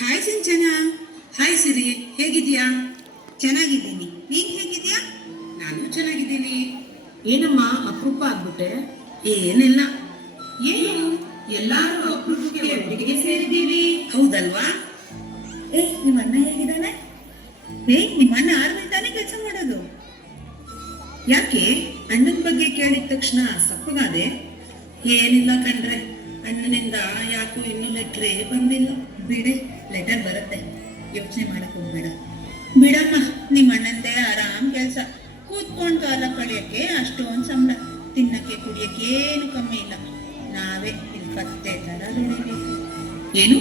Hi ಸಿಂಚನ. Hi ಸಿರಿ, ಹೇಗಿದ್ಯಾ? ಚೆನ್ನಾಗಿದ್ದೀನಿ, ನೀನ್ ಹೇಗಿದ್ಯಾ? ನಾನು ಚೆನ್ನಾಗಿದ್ದೀನಿ. ಏನಮ್ಮ ಅಪರೂಪ ಆಗ್ಬಿಟ್ಟೆ? ಏನಿಲ್ಲ. ಏನು ಎಲ್ಲಾರು ಅಪರೂಪಕ್ಕೆ ಒಟ್ಟಿಗೆ ಸೇರಿದ್ದೀವಿ? ಹೌದಲ್ವಾ? ನಿಮ್ಮ ಅಣ್ಣ ಹೇಗಿದ್ದಾನೆ? ನಿಮ್ಮ ಅಣ್ಣ ಆರ್ಮಿ ತಾನೇ ಕೆಲಸ ಮಾಡೋದು? ಯಾಕೆ ಅಣ್ಣನ ಬಗ್ಗೆ ಕೇಳಿದ ತಕ್ಷಣ ಸಪ್ಪಗಾದೆ? ಏನಿಲ್ಲ ಕಣ್ರೆ, ಅಣ್ಣನಿಂದ ಯಾಕೋ ಇನ್ನೂ ಲೆಟ್ರೇ ಬಂದಿಲ್ಲ. ಬಿಡೆ, ಲೆಟರ್ ಬರುತ್ತೆ, ಯೋಚನೆ ಮಾಡಕ್ ಹೋಗ್ಬೇಡ. ಬಿಡಮ್ಮ, ನಿಮ್ಮ ಅಣ್ಣಂದೇ ಆರಾಮ್ ಕೆಲಸ. ಕೂತ್ಕೊಂಡು ಕಾಲ ಕಳಿಯಕ್ಕೆ ಅಷ್ಟೊಂದು ಸಂಬಳ, ತಿನ್ನಕ್ಕೆ ಕುಡಿಯಕ್ಕೆ ಏನು ಕಮ್ಮಿ ಇಲ್ಲ. ನಾವೇ ಇಲ್ಲಿ ಕತ್ತೆ ತರ ಬೆಳಿಬೇಕು. ಏನು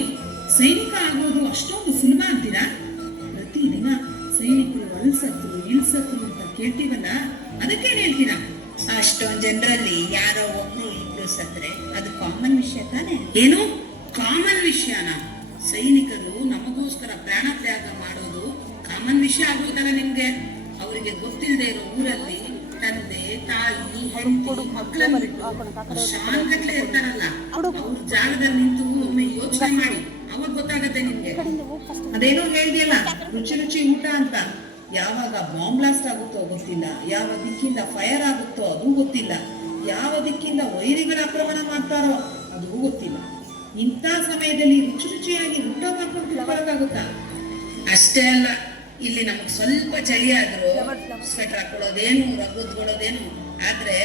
ಸೈನಿಕ ಆಗೋದು ಅಷ್ಟೊಂದು ಸುಲಭ ಅಂತೀರಾ? ಪ್ರತಿದಿನ ಸೈನಿಕರು ಅಲ್ಸತ್ರು ಇಲ್ಸತ್ರು ಅಂತ ಕೇಳ್ತೀವಲ್ಲ, ಅದಕ್ಕೇನು ಹೇಳ್ತೀರಾ? ಅಷ್ಟೊಂದು ಜನರಲ್ಲಿ ಯಾರೋ ಒಬ್ರು ಇಬ್ರು ಸತ್ರೆ ಅದು ಕಾಮನ್ ವಿಷಯ ತಾನೆ. ಏನು ಕಾಮನ್ ವಿಷಯನ? ಸೈನಿಕರು ನಮಗೋಸ್ಕರ ಪ್ರಾಣ ತ್ಯಾಗ ಮಾಡೋದು ಕಾಮನ್ ವಿಷಯ ಆಗೋದಲ್ಲ ನಿಮ್ಗೆ? ಅವರಿಗೆ ಗೊತ್ತಿಲ್ಲದೆ ಇರೋ ಊರಲ್ಲಿ ತಂದೆ ತಾಯಿ ಹೆಂಡತಿ ಮಕ್ಕಳನ್ನು ಶಾಂತಕ್ಕೆ ಇರ್ತಾರಲ್ಲ, ಅವ್ರ ಜಾಗದಲ್ಲಿ ನಿಂತು ಒಮ್ಮೆ ಯೋಚನೆ ಮಾಡಿ, ಅವಾಗ ಗೊತ್ತಾಗತ್ತೆ ನಿಮ್ಗೆ. ಅದೇನೋ ಹೇಳಿದೆಯಲ್ಲ, ರುಚಿ ರುಚಿ ಊಟ ಅಂತ. ಯಾವಾಗ ಬಾಂಬ್ ಬ್ಲಾಸ್ಟ್ ಆಗುತ್ತೋ ಗೊತ್ತಿಲ್ಲ, ಯಾವ ದಿಕ್ಕಿಂದ ಫೈರ್ ಆಗುತ್ತೋ ಅದು ಗೊತ್ತಿಲ್ಲ, ಯಾವ ದಿಕ್ಕಿಂದ ವೈರಿಗಳ ಆಕ್ರಮಣ ಮಾಡ್ತಾರೋ ಅದು ಗೊತ್ತಿಲ್ಲ. ಇಂಥ ಸಮಯದಲ್ಲಿ ರುಚಿ ರುಚಿಯಾಗಿ ಊಟ ಮಾಡ್ಕೊಂಡು ತಿಳ್ಕೊಳಕ್ಕಾಗುತ್ತಾ? ಅಷ್ಟೇ ಅಲ್ಲ, ಇಲ್ಲಿ ನಮಗ್ ಸ್ವಲ್ಪ ಚಳಿ ಆದ್ರೂ ಸ್ವೆಟರ್ ಹಾಕೊಳ್ಳೋದೇನು, ರಗ್ಗುದ್ಕೊಳ್ಳೋದೇನು. ಆದ್ರೆ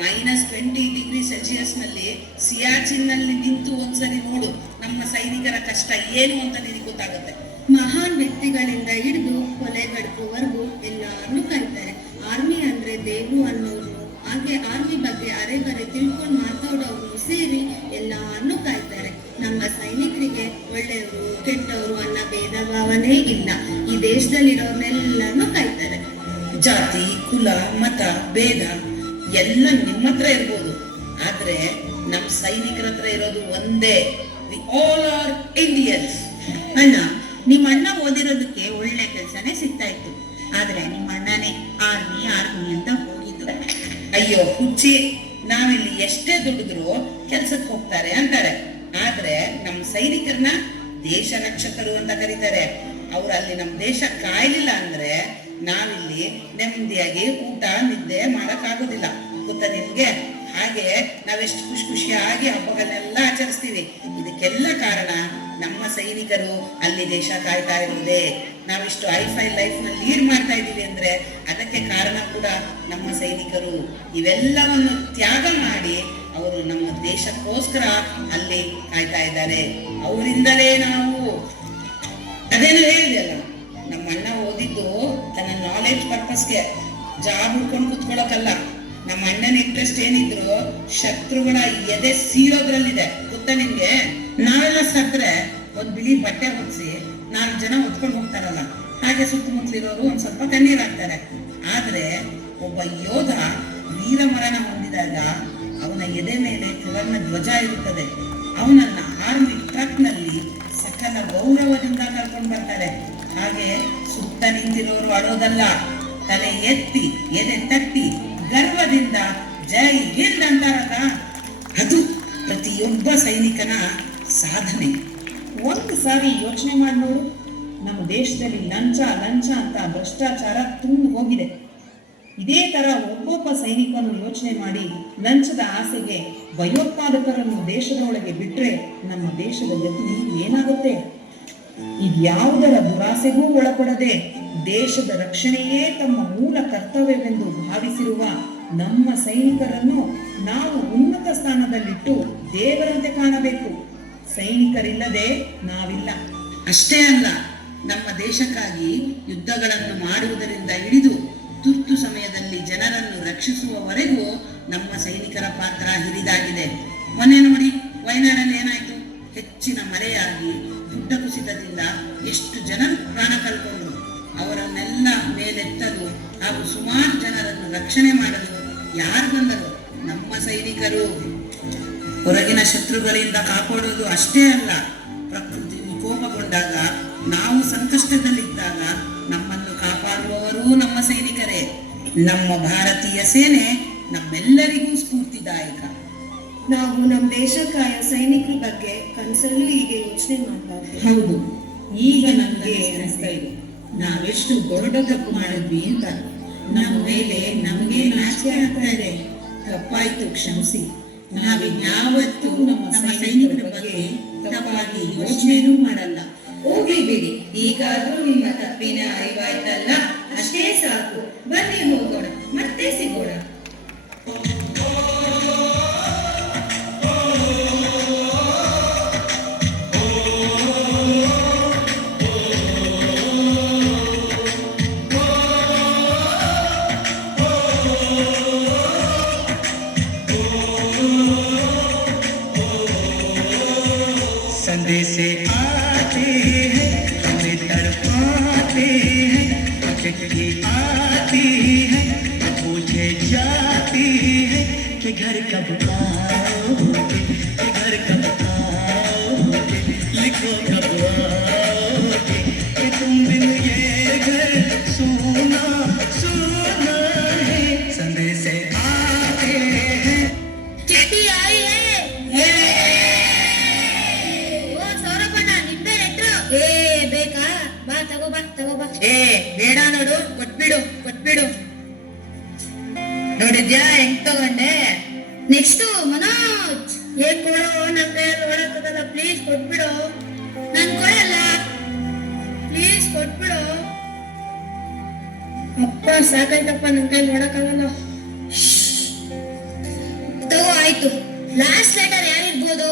-20 ನಲ್ಲಿ ಸಿಯಾಚಿನ್ ನಲ್ಲಿ ನಿಂತು ಒಂದ್ಸರಿ ನೋಡು ನಮ್ಮ ಸೈನಿಕರ ಕಷ್ಟ ಏನು ಅಂತ ನಿನಗೆ ಗೊತ್ತಾಗುತ್ತೆ. ಮಹಾನ್ ವ್ಯಕ್ತಿಗಳಿಂದ ಹಿಡಿದು ಕೊಲೆಗಡುವವರೆಗೂ ಎಲ್ಲಾರನ್ನೂ ಕಾಯ್ತಾರೆ. ಆರ್ಮಿ ಅಂದ್ರೆ ದೇವ್ರು ಅನ್ನೋರು, ಹಾಗೆ ಆರ್ಮಿ ಬಗ್ಗೆ ಅರೆಬರೆ ತಿಳ್ಕೊಂಡು ಮಾತಾಡೋರು ಸೇರಿ ಎಲ್ಲಾರನ್ನೂ ಕಾಯ್ತಾರೆ. ನಮ್ಮ ಸೈನಿಕರಿಗೆ ಒಳ್ಳೆಯವರು ಕೆಟ್ಟವರು ಅನ್ನೋ ಭೇದ ಭಾವನೆ ಇಲ್ಲ. ಈ ದೇಶದಲ್ಲಿರೋರ್ನೆಲ್ಲನೂ ಕಾಯ್ತಾರೆ. ಜಾತಿ ಕುಲ ಮತ ಭೇದ ಎಲ್ಲ ನಿಮ್ಮ ಹತ್ರ ಇರ್ಬೋದು, ಆದ್ರೆ ನಮ್ ಸೈನಿಕರ ಹತ್ರ ಇರೋದು ಒಂದೇ, ವಿ ಆಲ್ ಆರ್ ಇಂಡಿಯನ್ಸ್. ಅಣ್ಣ, ನಿಮ್ಮ ಅಣ್ಣ ಓದಿರೋದಕ್ಕೆ ಒಳ್ಳೆ ಕೆಲಸನೇ ಸಿಗ್ತಾ ಇತ್ತು, ಆದ್ರೆ ನಿಮ್ಮ ಅಣ್ಣನೇ ಆರ್ಮಿ ಆರ್ಮಿ ಅಂತ ಹೋಗಿದ್ದು. ಅಯ್ಯೋ ಹುಚ್ಚಿ, ನಾವಿಲ್ಲಿ ಎಷ್ಟೇ ದುಡಿದ್ರು ಕೆಲ್ಸಕ್ಕೆ ಹೋಗ್ತಾರೆ ಅಂತಾರೆ, ಆದ್ರೆ ನಮ್ ಸೈನಿಕರನ್ನ ದೇಶ ರಕ್ಷಕರು ಅಂತ ಕರೀತಾರೆ. ಅವ್ರು ಅಲ್ಲಿ ನಮ್ ದೇಶ ಕಾಯ್ಲಿಲ್ಲ ಅಂದ್ರೆ ನಾವಿಲ್ಲಿ ನೆಮ್ಮದಿಯಾಗಿ ಊಟ ನಿದ್ದೆ ಮಾಡಕ್ ಆಗೋದಿಲ್ಲ, ಗೊತ್ತಾ ನಿಮ್ಗೆ? ಹಾಗೆ ನಾವೆಷ್ಟು ಖುಷಿ ಖುಷಿಯಾಗಿ ಹಬ್ಬಗಳನ್ನೆಲ್ಲ ಆಚರಿಸ್ತೀವಿ. ಇದಕ್ಕೆಲ್ಲ ಕಾರಣ ನಮ್ಮ ಸೈನಿಕರು ಅಲ್ಲಿ ದೇಶ ಕಾಯ್ತಾ ಇರೋದೇ. ನಾವಿಷ್ಟು ಐಫೈ ಲೈಫ್ ನ ಲೀಡ್ ಮಾಡ್ತಾ ಇದೀವಿ ಅಂದ್ರೆ ಅದಕ್ಕೆ ಕಾರಣ ಕೂಡ ನಮ್ಮ ಸೈನಿಕರು. ಇವೆಲ್ಲವನ್ನು ತ್ಯಾಗ ಮಾಡಿ ಅವರು ನಮ್ಮ ದೇಶಕ್ಕೋಸ್ಕರ ಅಲ್ಲಿ ಕಾಯ್ತಾ ಇದ್ದಾರೆ. ಅವರಿಂದಲೇ ನಾವು ಅದೇನು ಹೇಳಿದೆಯಲ್ಲ, ನಮ್ಮ ಅಣ್ಣ ಓದಿದ್ದು ತನ್ನ ನಾಲೆಡ್ಜ್ ಪರ್ಪಸ್ಗೆ, ಜಾಬ್ ಹುಡ್ಕೊಂಡು ಕುತ್ಕೊಳ್ಳೋಕಲ್ಲ. ನಮ್ಮ ಅಣ್ಣನ ಇಂಟ್ರೆಸ್ಟ್ ಏನಿದ್ರು ಶತ್ರುಗಳ ಎದೆ ಸೀಳೋದ್ರಲ್ಲಿದೆ, ಗೊತ್ತಾ ನಿಮ್ಗೆ? ನಾವೆಲ್ಲ ಸತ್ರೆ ಒಂದ್ ಬಿಳಿ ಬಟ್ಟೆ ಹೊತ್ಸಿ 4 ಜನ ಹೊತ್ಕೊಂಡು ಹೋಗ್ತಾರಲ್ಲ, ಹಾಗೆ ಸುತ್ತಮುತ್ತಲಿರೋರು ಒಂದ್ ಸ್ವಲ್ಪ ಕಣ್ಣೀರಾಗ್ತಾರೆ. ಆದ್ರೆ ಒಬ್ಬ ಯೋಧ ವೀರಮರಣ ಹೊಂದಿದಾಗ ಅವನ ಎದೆ ಮೇಲೆ ತ್ರಿವರ್ಣ ಧ್ವಜ ಇರುತ್ತದೆ. ಅವನನ್ನ ಆರ್ಮಿ ಟ್ರಕ್ ನಲ್ಲಿ ಸಕಲ ಗೌರವದಿಂದ ಕರ್ಕೊಂಡು ಬರ್ತಾರೆ. ಹಾಗೆ ಸುತ್ತ ನಿಂತಿರೋರು ಅಳೋದಲ್ಲ, ತಲೆ ಎತ್ತಿ ಎದೆ ತಟ್ಟಿ ಗರ್ವದಿಂದ ಜೈ ಹಿಂದ್ ಅಂತಾರಲ್ಲ, ಅದು ಪ್ರತಿಯೊಬ್ಬ ಸೈನಿಕನ ಸಾಧನೆ. ಒಂದು ಸಾರಿ ಯೋಚನೆ ಮಾಡಿ ನೋಡು, ನಮ್ಮ ದೇಶದಲ್ಲಿ ಲಂಚ ಅಂತ ಭ್ರಷ್ಟಾಚಾರ ತುಂಬ ಹೋಗಿದೆ. ಇದೇ ತರ ಒಬ್ಬೊಬ್ಬ ಸೈನಿಕನು ಯೋಚನೆ ಮಾಡಿ ಲಂಚದ ಆಸೆಗೆ ಭಯೋತ್ಪಾದಕರನ್ನು ದೇಶದೊಳಗೆ ಬಿಟ್ರೆ ನಮ್ಮ ದೇಶದ ಗತಿ ಏನಾಗುತ್ತೆ? ಇದ್ಯಾವುದರ ದುರಾಸೆಗೂ ಒಳಪಡದೆ ದೇಶದ ರಕ್ಷಣೆಯೇ ತಮ್ಮ ಮೂಲ ಕರ್ತವ್ಯವೆಂದು ಭಾವಿಸಿರುವ ನಮ್ಮ ಸೈನಿಕರನ್ನು ನಾವು ಉನ್ನತ ಸ್ಥಾನದಲ್ಲಿಟ್ಟು ದೇವರಂತೆ ಕಾಣಬೇಕು. ಸೈನಿಕರಿಲ್ಲದೆ ನಾವಿಲ್ಲ. ಅಷ್ಟೇ ಅಲ್ಲ, ನಮ್ಮ ದೇಶಕ್ಕಾಗಿ ಯುದ್ಧಗಳನ್ನು ಮಾಡುವುದರಿಂದ ಹಿಡಿದು ತುರ್ತು ಸಮಯದಲ್ಲಿ ಜನರನ್ನು ರಕ್ಷಿಸುವವರೆಗೂ ನಮ್ಮ ಸೈನಿಕರ ಪಾತ್ರ ಹಿರಿದಾಗಿದೆ. ಮೊನ್ನೆ ನೋಡಿ ವಯನಾಡಲ್ಲಿ ಏನಾಯ್ತು? ಹೆಚ್ಚಿನ ಮಳೆಯಾಗಿ ಗುಡ್ಡ ಕುಸಿತದಿಂದ ಎಷ್ಟು ಜನರು ಪ್ರಾಣ ಕಳ್ಕೊಂಡ್ರು. ಅವರನ್ನೆಲ್ಲ ಮೇಲೆತ್ತಲು ಹಾಗೂ ಸುಮಾರು ಜನರನ್ನು ರಕ್ಷಣೆ ಮಾಡಲು ಯಾರು ಬಂದರು? ನಮ್ಮ ಸೈನಿಕರು. ಹೊರಗಿನ ಶತ್ರುಗಳಿಂದ ಕಾಪಾಡೋದು ಅಷ್ಟೇ ಅಲ್ಲ, ಪ್ರಕೃತಿ ವಿಕೋಪಗೊಂಡಾಗ, ನಾವು ಸಂಕಷ್ಟದಲ್ಲಿದ್ದಾಗ ನಮ್ಮನ್ನು ಕಾಪಾಡುವವರೂ ನಮ್ಮ ಸೈನಿಕರೇ. ನಮ್ಮ ಭಾರತೀಯ ಸೇನೆ ನಮ್ಮೆಲ್ಲರಿಗೂ ಸ್ಫೂರ್ತಿದಾಯಕ. ನಾವು ನಮ್ಮ ದೇಶ ಕಾಯೋ ಸೈನಿಕರ ಬಗ್ಗೆ ಕನಸಲ್ಲೂ ಹೀಗೆ ಯೋಚನೆ ಮಾಡ್ತಾ ಇದ್ದೀವಿ. ಹೌದು, ಈಗ ನಮ್ಗೆ ಅನಿಸ್ತಾ ಇದೆ ನಾವೆಷ್ಟು ದೊಡ್ಡ ತಪ್ಪು ಮಾಡಿದ್ವಿ ಅಂತ. ನಮ್ಮ ಮೇಲೆ ನಮಗೆ ನಾಚಿಕೆ ಆಗ್ತಾ ಇದೆ. ತಪ್ಪಾಯ್ತು, ಕ್ಷಮಿಸಿ. ನಾವಿನ್ಯಾವತ್ತೂ ನಮ್ಮ ಸೈನಿಕರ ಬಗ್ಗೆ ತಪ್ಪಾಗಿ ಯೋಚನೆನೂ ಮಾಡಲ್ಲ. ಹೋಗ್ಲಿ ಬಿಡಿ, ಈಗಾದ್ರೂ ನಿಮ್ಮ ತಪ್ಪಿನ ಅರಿವಾಯ್ತಲ್ಲ, ಅಷ್ಟೇ ಸಾಕು. ಬನ್ನಿ ಹೋಗೋಣ, ಮತ್ತೆ ಸಿಗೋಣ. संदेश आते हैं, हमें तड़पाते हैं, चिट्ठी आती है, पूछे जाती है कि घर कब आओगे, कि घर कब आओगे, लिखो कब आओगे, कि तुम बिन ये घर सुना सुना है। संदेश आते हैं, ಚಿಟ್ಟಿ ಆಯಿ ಓ ಸೌರಭಣ್ಣ, ನಿಂಬೆ ನೆಟ್ರು. ಬೇಕಾ? ಬಾ ತಗೋ ಬಾ. ಬೇಡ ನೋಡು, ಕೊಟ್ಬಿಡು. ನೋಡಿದ್ಯಾ ಹೆಂಗ್ ತಗೊಂಡೆ? ನೆಕ್ಸ್ಟ್ ಮನೋಜ್. ಕೊಡು, ನಮ್ಗೆ ನೋಡಕ್ಕಾಗಲ್ಲ, ಪ್ಲೀಸ್ ಕೊಟ್ಬಿಡು. ನಾನ್ ಕೊಡಲ್ಲ, ಪ್ಲೀಸ್ ಕೊಟ್ಬಿಡು. ಅಪ್ಪ ಸಾಕಾಯ್ತಪ್ಪ, ನನ್ ಕೈ ನೋಡಕ್ಕಾಗಲ್ಲ. ತಗೋ ಆಯ್ತು. ಲಾಸ್ಟ್ ಲೆಟರ್ ಯಾರಿರ್ಬೋದು?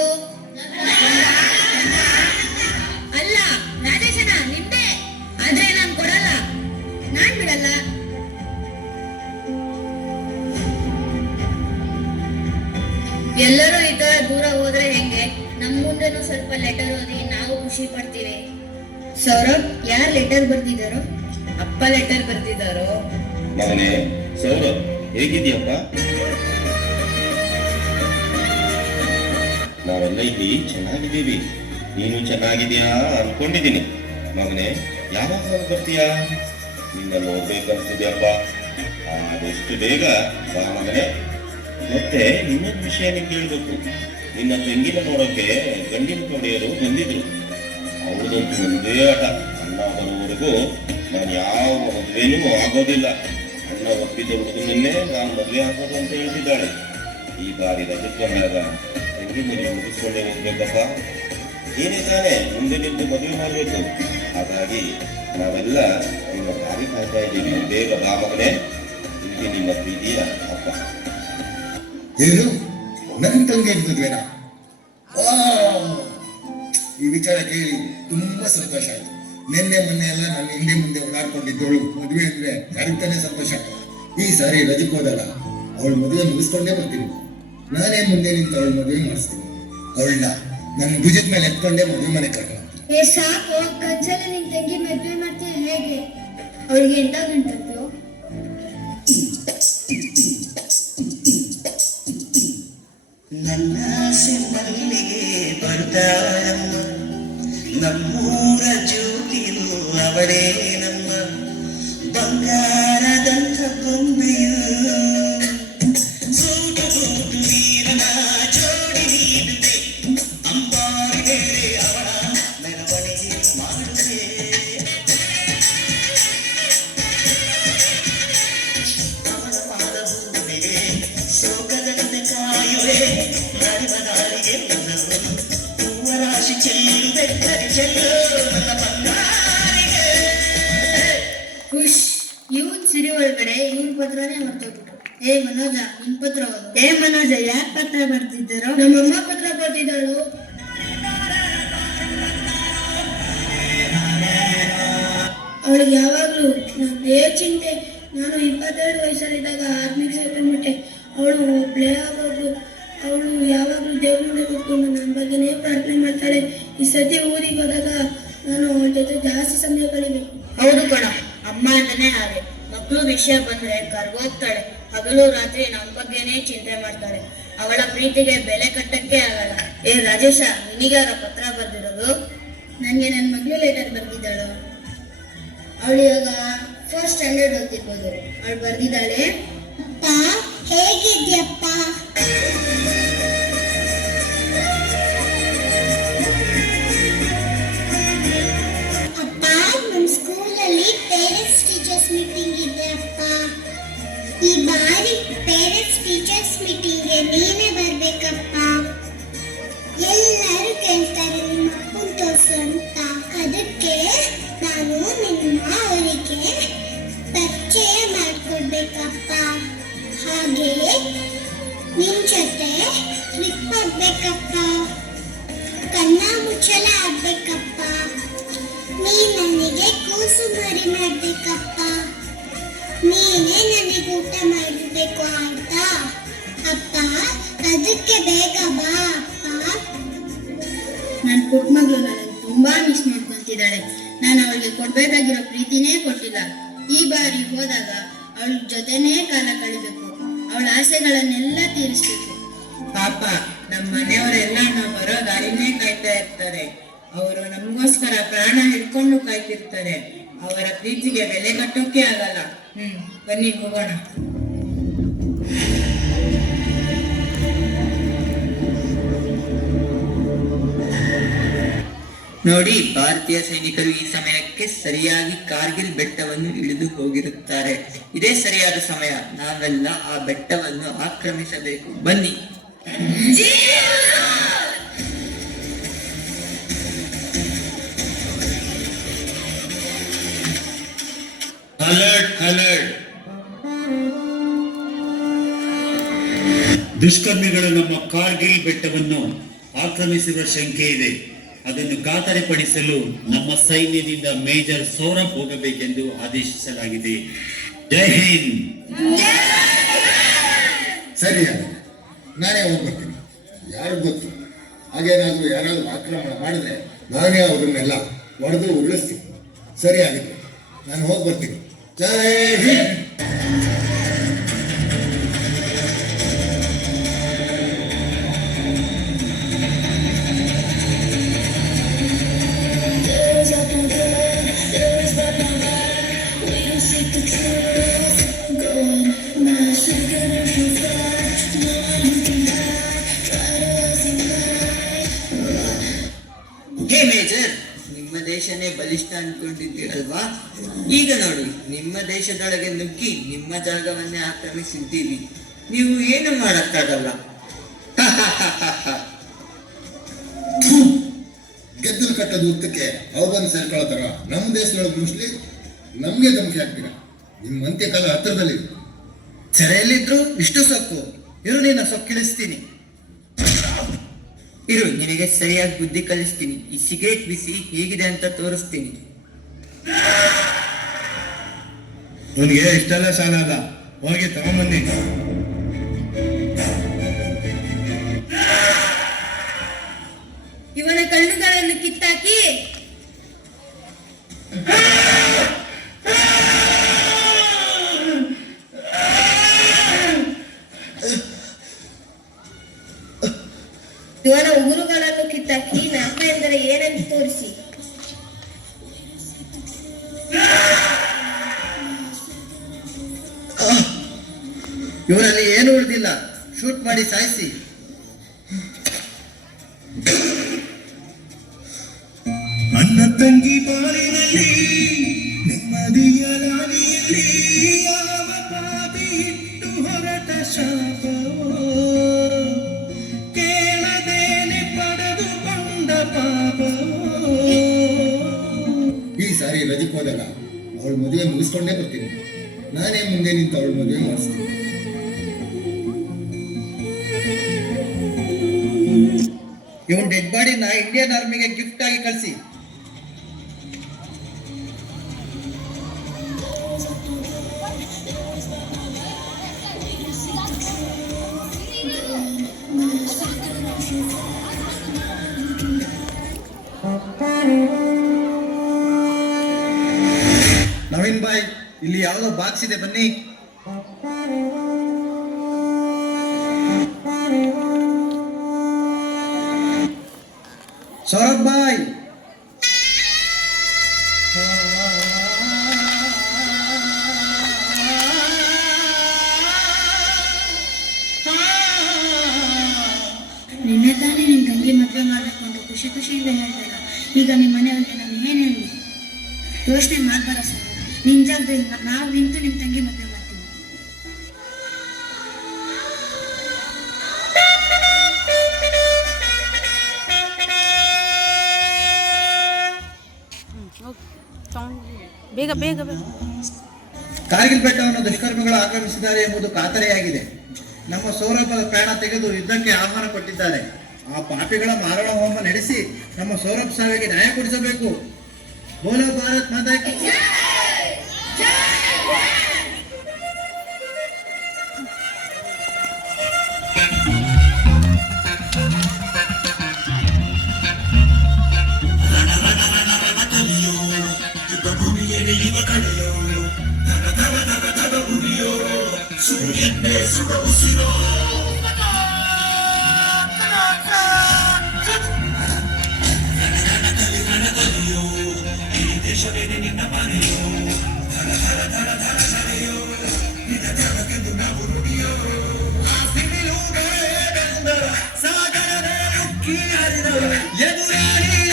ಅಲ್ಲ ರಾಜೇಶನ, ನಿಂದೆ. ಆದ್ರೆ ನಾನ್ ಕೊಡಲ್ಲ, ನಾನ್ ಬಿಡಲ್ಲ. ಎಲ್ಲರೂ ಈ ತರ ದೂರ ಹೋದ್ರೆ ಹೆಂಗೆ? ನಮ್ ಮುಂದೆನೂ ಸ್ವಲ್ಪ ಲೆಟರ್ ಓದಿ ನಾವು ಖುಷಿ ಪಡ್ತೀವಿ. ಸೌರಭ್, ಯಾರ್ ಲೆಟರ್ ಬರ್ದಿದಾರೋ? ಅಪ್ಪ ಲೆಟರ್ ಬರ್ದಿದ್ದಾರೋ? ಮಗನೇ ಸೌರಭ್, ಹೇಗಿದ್ಯಪ್ಪ? ನಾವೆಲ್ಲ ಇಲ್ಲಿ ಚೆನ್ನಾಗಿದ್ದೀವಿ. ನೀನು ಚೆನ್ನಾಗಿದ್ಯಾ ಅನ್ಕೊಂಡಿದ್ದೀನಿ. ಮಗನೇ, ಯಾವಾಗ ಬರ್ತೀಯಾ? ನಿನ್ನ ನೋಡ್ಬೇಕನ್ಸ್ತಿದ್ಯಪ್ಪ. ಆದಷ್ಟು ಬೇಗ ಬಾ ಮಗನೇ. ಮತ್ತೆ ಇನ್ನೊಂದು ವಿಷಯ ನಿಂಗೆ ಹೇಳ್ಬೇಕು. ನಿನ್ನ ತಂಗಿನ ನೋಡೋಕೆ ಗಂಡಿನ ಕಡೆಯರು ಬಂದಿದ್ರು. ಅವ್ರದಂತೂ ಒಂದೇ ಆಟ. ಅಣ್ಣ ಬರುವವರೆಗೂ ನಾನು ಯಾವ ಮದುವೆನೂ ಆಗೋದಿಲ್ಲ. ಅಣ್ಣ ಒಪ್ಪಿದ ಹುಡುಗನನ್ನೇ ನಾನು ಮದುವೆ ಆಗೋದು ಅಂತ ಹೇಳ್ತಿದ್ದಾಳೆ. ಈ ಬಾರಿ ರಜಕ್ಕೆ ಬಂದಾಗ ತಂಗಿ ಮದುವೆ ಮುಗಿಸ್ಕೊಂಡೇ ಹೋಗ್ಬೇಕಪ್ಪ. ಏನೇ ತಾನೇ ಮುಂದೆ ನಿಂತು ಮದುವೆ ಮಾಡಬೇಕು. ಹಾಗಾಗಿ ನಾವೆಲ್ಲ ನಿಮ್ಮ ಬಾರಿ ಕಾಯ್ತಾ ಇದ್ದೀವಿ. ಬೇಗ ಬಾ ಮಗನೇ. ಇಲ್ಲಿ ನಿಮ್ಮ ಪ್ರೀತಿಯ ಅಪ್ಪ. ಏನು ನನ್ನ ತಂಗಿ ಇರ್ತದ್ವೇನಾ? ಈ ವಿಚಾರ ಕೇಳಿ ತುಂಬಾ ಸಂತೋಷ ಆಯ್ತು. ನಿನ್ನೆ ಮೊನ್ನೆ ಎಲ್ಲ ನನ್ನ ಹಿಂದೆ ಮುಂದೆ ಓಡಾಡ್ಕೊಂಡಿದ್ದವಳು ಮದುವೆ ಅಂದ್ರೆ ಯಾರಿಗೆ ತಾನೇ ಸಂತೋಷ. ಈ ಸಾರಿ ರಜಕ್ಕೆ ಹೋದಾಗ ಅವಳ ಮದುವೆ ಮುಗಿಸ್ಕೊಂಡೇ ಬರ್ತೀನಿ. ನಾನೇ ಮುಂದೆ ನಿಂತು ಅವಳ ಮದುವೆ ಮಾಡಿಸ್ತೀನಿ. ಅವಳನ್ನ ನನ್ನ ಭುಜದ ಮೇಲೆ ಎತ್ಕೊಂಡೇ ಮದುವೆ ಮನೆ ಕರ್ಕೊಂಡು. ಸಾಕು, ಕನ್ಸಲ್ಲಿ ನಿನ್ ತಂಗಿ ಮದ್ವೆ ಮಾಡ್ತೀಯ ಹೇಗೆ? ಅವಳಿಗೆ ಎಂತ ಗಂಟದ್ದು? ನನ್ನ ಸಿಂಬಲ್ಲಿಗೆ ಬರ್ತಾರಮ್ಮ, ನಮ್ಮೂರ ಜ್ಯೋತಿಯು ಅವಳೇ ನಮ್ಮ ಬಂಗಾರದಂಥ ಗೊಂಬೆಯು. ಸೂಟು ಬೂಟು ವೀರನ ಜೋಡಿ ನೀಡುವೆ, ಅಂಬಾರಿ ಮೇಲೆ ಅವಳ ಮೆರವಣಿಗೆ ಮಾಡುವೆ. ಅವಳ ಪಾದಭೂಮಿಗೆ ಸೋಗದಂತೆ ಕಾಯುವೆ, ನಡೆವ ದಾರಿಗೆ ಹೂವರಾಶಿ ಚೆಲ್ಲುವೆ, ಚೆಲ್ಲು ನನ್ನ ಬಂಗಾರಿಗೆ. ಖುಷ್, ಇವನ್ ಸಿರಿ ಒಳಗಡೆ ಇವನ್ ಪತ್ರನೇ ಹೊರಟೋಗ್ಬಿಟ್ರು. ಮನೋಜ, ನಿನ್ ಪತ್ರ ಓದು. ಮನೋಜ, ಯಾರ್ ಪತ್ರ ಬರ್ತಿದ್ದಾರೋ? ನಮ್ಮಮ್ಮ ಪತ್ರ ಬರ್ತಿದ್ದಾಳು. ಅವಳಿಗೆ ಯಾವಾಗ್ಲೂ ನಂದೇ ಚಿಂತೆ. ನಾನು 22 ವಯಸ್ಸಲ್ಲಿದ್ದಾಗ ಆರ್ಮಿಗೆ ಸೇರ್ಕೊಂಡ್ಬಿಟ್ಟೆ. ಅವಳು ಒಬ್ಳೇ ಆಗೋದು. ಅವಳು ಯಾವಾಗ್ಲೂ ದೇವ್ರ ಮುಂದೆ ಕೂತ್ಕೊಂಡು ನನ್ನ ಬಗ್ಗೆನೇ ಪ್ರಾರ್ಥನೆ ಮಾಡ್ತಾಳೆ. ಈ ಸತಿ ಊರಿಗೆ ಹೋದಾಗ ನಾನು ಅವಳ ಜೊತೆ ಜಾಸ್ತಿ ಸಮಯ ಕಳಿಬೇಕು. ಹೌದು ಕಣ, ಅಮ್ಮ ಅಂತಾನೆ ಹಾಗೆ. ಮಕ್ಕಳು ವಿಷಯ ಬಂದ್ರೆ ಕರ್ಗೋಗ್ತಾಳೆ. ಹಗಲು ರಾತ್ರಿ ನಮ್ಮ ಬಗ್ಗೆನೇ ಚಿಂತೆ ಮಾಡ್ತಾಳೆ. ಅವಳ ಪ್ರೀತಿಗೆ ಬೆಲೆ ಕಟ್ಟಕ್ಕೆ ಆಗಲ್ಲ. ರಾಜೇಶ, ನಿನಗೆ ಅವರ ಪತ್ರ ಬರ್ದಿರೋದು? ನನಗೆ ನನ್ನ ಮಗಳು ಲೆಟರ್ ಬರ್ದಿದ್ದಾಳು. ಅವಳು ಇವಾಗ 1st ಸ್ಟ್ಯಾಂಡರ್ಡ್ ಓದ್ತಿರ್ಬೋದು. ಅವಳು ಬರ್ದಿದ್ದಾಳೆ, ಅಪ್ಪ ಹೇಗಿದ್ಯಪ್ಪ? ಅಪ್ಪ, ನಮ್ಮ ಸ್ಕೂಲಲ್ಲಿ ಪೇರೆಂಟ್ಸ್ ಟೀಚರ್ಸ್ ಮೀಟಿಂಗ್ ಇದೆ ಅಪ್ಪ. ಈ ಬಾರಿ ಪೇರೆಂಟ್ಸ್ ಟೀಚರ್ಸ್ ಮೀಟಿಂಗ್ಗೆ ನೀನೇ ಬರ್ಬೇಕಪ್ಪ. ಎಲ್ಲರೂ ಕೇಳ್ತಾರೆ ನಿಮ್ಮ ಅಪ್ಪನ್ ತೋರ್ಸು ಅಂತ. ಅದಕ್ಕೆ ನಾನು ನಿಮ್ಮ ಅವರಿಗೆ ಪರಿಚಯ ಮಾಡ್ಕೊಡ್ಬೇಕಪ್ಪ. ಹಾಗೆ ನಿನ್ ಜೊತೆ ಟ್ರಿಪ್ ಹೋಗ್ಬೇಕಪ್ಪ. ಕಣ್ಣ ಮುಚ್ಚಲ ಆಗ್ಬೇಕಪ್ಪ. ನೀ ನನಗೆ ಕೂಸು ಮರಿ ಮಾಡ್ಬೇಕಪ್ಪ. ನೀನೇ ನನಗೆ ಊಟ ಮಾಡಿರ್ಬೇಕು ಆಯ್ತಾ ಅಪ್ಪ? ಅದಕ್ಕೆ ಬೇಗ ಬಾ ಅಪ್ಪ. ನನ್ನ ಪುಟ್ಟ ಮಗಳು ನನ್ನನ್ನು ತುಂಬಾ ಮಿಸ್ ಮಾಡ್ಕೊಂತಿದ್ದಾಳೆ. ನಾನು ಅವಳಿಗೆ ಕೊಡ್ಬೇಕಾಗಿರೋ ಪ್ರೀತಿನೇ ಕೊಟ್ಟಿಲ್ಲ. ಈ ಬಾರಿ ಹೋದಾಗ ಅವಳ ಜೊತೆನೇ ಕಾಲ ಕಳಿಬೇಕು. ಅವಳ ಆಸೆಗಳನ್ನೆಲ್ಲ ತೀರಿಸ್ಬೇಕು. ಪಾಪ ನಮ್ಮ ಮನೆಯವರೆಲ್ಲ ನಾವು ಬರೋ ದಾರಿನೇ ಕಾಯ್ತಾ ಇರ್ತಾರೆ. ಅವರು ನಮಗೋಸ್ಕರ ಪ್ರಾಣ ಹಿಡ್ಕೊಂಡು ಕಾಯ್ತಿರ್ತಾರೆ. ಅವರ ಪ್ರೀತಿಗೆ ಬೆಲೆ ಕಟ್ಟೋಕೆ ಆಗಲ್ಲ. ಬನ್ನಿ ಹೋಗೋಣ. ನೋಡಿ, ಭಾರತೀಯ ಸೈನಿಕರು ಈ ಸಮಯಕ್ಕೆ ಸರಿಯಾಗಿ ಕಾರ್ಗಿಲ್ ಬೆಟ್ಟವನ್ನು ಇಳಿದು ಹೋಗಿರುತ್ತಾರೆ. ಇದೇ ಸರಿಯಾದ ಸಮಯ. ನಾವೆಲ್ಲ ಆ ಬೆಟ್ಟವನ್ನು ಆಕ್ರಮಿಸಬೇಕು. ಬನ್ನಿ. Alert alert! ದುಷ್ಕರ್ಮಿಗಳು ನಮ್ಮ ಕಾರ್ಗಿಲ್ ಬೆಟ್ಟವನ್ನು ಆಕ್ರಮಿಸಿರುವ ಶಂಕೆ ಇದೆ. ಅದನ್ನು ಖಾತರಿಪಡಿಸಲು ನಮ್ಮ ಸೈನ್ಯದಿಂದ ಮೇಜರ್ ಸೌರಭ್ ಹೋಗಬೇಕೆಂದು ಆದೇಶಿಸಲಾಗಿದೆ. ಜೈ ಹಿಂದ್. ಸರಿ, ನಾನೇ ಹೋಗ್ಬರ್ತೀನಿ. ಯಾರು ಗೊತ್ತು, ಹಾಗೇನಾದ್ರೂ ಯಾರಾದ್ರೂ ಆಕ್ರಮಣ ಮಾಡಿದ್ರೆ ನಾನೇ ಅವ್ರನ್ನೆಲ್ಲ ಹೊಡೆದು ಉರುಳಿಸ್ತೀನಿ. ಸರಿ ಆಗುತ್ತೆ, ನಾನು ಹೋಗಿ ಬರ್ತೀನಿ. ಜೈ ಹಿಂದ್. ಹೇ ಮೇಜರ್, ನಿಮ್ಮ ದೇಶನೇ ಬಲಿಷ್ಠ ಅನ್ಕೊಂಡಿದ್ದೀರಲ್ವಾ? ಈಗ ನೋಡಿ, ನಿಮ್ಮ ದೇಶದೊಳಗೆ ನುಗ್ಗಿ ನಿಮ್ಮ ಜಾಗವನ್ನೇ ಆಕ್ರಮಿಸಿದ್ದೀರಿ. ನೀವು ಏನು ಮಾಡಕ್ಕಾಗಲ್ಲ. ಗೆದ್ದಲು ಕಟ್ಟೋದು ಉತ್ತಕ್ಕೆ ಅವ್ರು ಬಂದು ಸೇರ್ಕೊಳ್ಳೋತಾರ. ನಮ್ಮ ದೇಶದೊಳಗೆ ಮುಸ್ಲಿ ನಮ್ಗೆ ಧಮಕಿ ಹಾಕ್ತೀರಾ? ನಿಮ್ಮ ಅಂತ್ಯಕಾಲ ಹತ್ತಿರದಲ್ಲಿದೆ. ಸೆರೆಯಲ್ಲಿದ್ರು ಇಷ್ಟು ಸೊಕ್ಕು. ಇರು, ನಿನ್ನ ಸೊಕ್ಕಿಳಿಸ್ತೀನಿ. ಇರು, ನಿನಗೆ ಸರಿಯಾಗಿ ಬುದ್ಧಿ ಕಲಿಸ್ತೀನಿ. ಈ ಸಿಗರೇಟ್ ಬಿಸಿ ಹೇಗಿದೆ ಅಂತ ತೋರಿಸ್ತೀನಿ. ಅವನಿಗೆ ಇಷ್ಟೆಲ್ಲ ಸಾಲ ಅಲ್ಲ, ಹೋಗಿ ತಗೊಂಬನ್ನಿ. ಇವನ ಕಣ್ಣುಗಳನ್ನು ಕಿತ್ತಾಕಿ ಇವನ ಉಗುರುಗಳನ್ನು ಕಿತ್ತಾಕಿ ನಾಮ ಎಂದರೆ ಏನೆಂದು ತೋರಿಸಿ. ಇವರಲ್ಲಿ ಏನು ಉಳಿದಿಲ್ಲ. ಶೂಟ್ ಮಾಡಿ ಸಾಯಿಸಿ. ನನ್ನ ತಂಗಿ ಬಾಳಿನಲ್ಲಿ ನೆಮ್ಮದಿಯ ಲಾಲಿಯಲ್ಲಿ ಯಾವ ಪಾಪಿ ಇಟ್ಟು ಹೊರಟ ಶಾಪವೋ, ಕೇಳದೇನೆ ಪಡೆದುಕೊಂಡ ಪಾಪವೋ. ಈ ಸಾರಿ ರಜಕ್ಕೆ ಹೋದಾಗ ಅವಳ ಮದುವೆ ಮುಗಿಸ್ಕೊಂಡೇ ಬರ್ತೀನಿ. ನಾನೇ ಮುಂದೆ ನಿಂತು ಅವಳ ಮದುವೆ ಮಾಡಿಸ್ತೀನಿ. ಇವನ್ ಡೆಡ್ ಬಾಡಿನ ಇಂಡಿಯನ್ ಆರ್ಮಿಗೆ ಗಿಫ್ಟ್ ಆಗಿ ಕಳಿಸಿ. ನವೀನ್ ಬಾಯ್, ಇಲ್ಲಿ ಯಾವುದೋ ಬಾಕ್ಸ್ ಇದೆ, ಬನ್ನಿ. ಸೌರಭ್ ಬಾಯ್, ನಿನ್ನೆ ತಾನೇ ನಿನ್ನ ತಂಗಿ ಮದುವೆ ಮಾಡಬೇಕು ಅಂತ ಖುಷಿಯಿಂದ ಹೇಳ್ತಾರ. ಈಗ ನಿಮ್ಮ ಮನೆಯವ್ರಿಗೆ ನಾನು ಏನು ಹೇಳಿ? ಯೋಚನೆ ಮಾಡ್ಬಾರ ಸರ್. ನಿನ್ನ ಜಾಗದಲ್ಲಿ ನಾವು ನಿಂತು ನಿಮ್ಮ ತಂಗಿ ಮದುವೆ ಮಾಡ್ತೀವಿ. ಬೇಗ ಬೇಗ ಬೇಗ. ಕಾರ್ಗಿಲ್ ಬೆಟ್ಟವನ್ನು ದುಷ್ಕರ್ಮಿಗಳು ಆಕ್ರಮಿಸಿದ್ದಾರೆ ಎಂಬುದು ಖಾತರಿಯಾಗಿದೆ. ನಮ್ಮ ಸೌರಭದ ಪ್ರಾಣ ತೆಗೆದು ಯುದ್ಧಕ್ಕೆ ಆಹ್ವಾನ ಕೊಟ್ಟಿದ್ದಾರೆ. ಆ ಪಾಪಿಗಳ ಮಾರಣ ಹೋಮ ನಡೆಸಿ ನಮ್ಮ ಸೌರಭ್ ಸಾವಿಗೆ ನ್ಯಾಯ ಕೊಡಿಸಬೇಕು. ಬೋಲೋ ಭಾರತ್ ಮಾತಾ ಕಿ ಜೈ.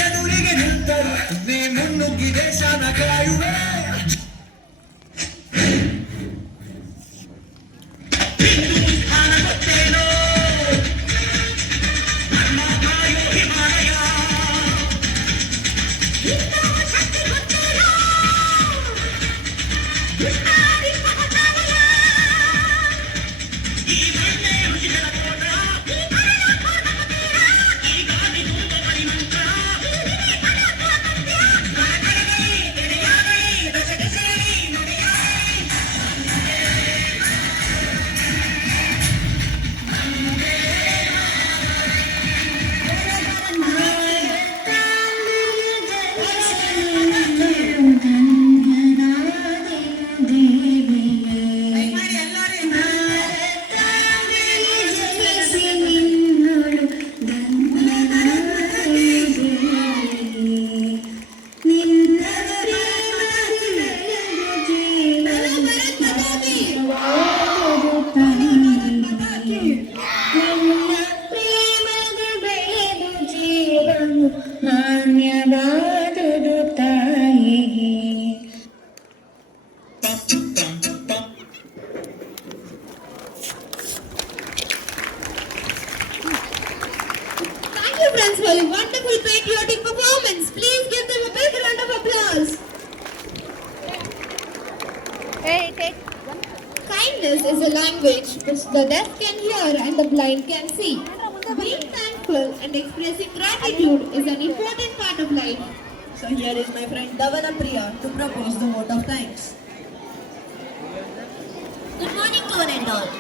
ಎದುರಿಗೆ ನಿಂತರು ನೀ ಮುನ್ನುಗ್ಗಿ ದೇಶನ ಕಾಯುವೆ. Thank you, friends, for your wonderful patriotic performance. Please give them a big round of applause. Kindness is a language which the deaf can hear and the blind can see. Being thankful and expressing gratitude is an important part of life. So here is my friend Davana Priya to propose the vote of thanks. Good morning to one and all.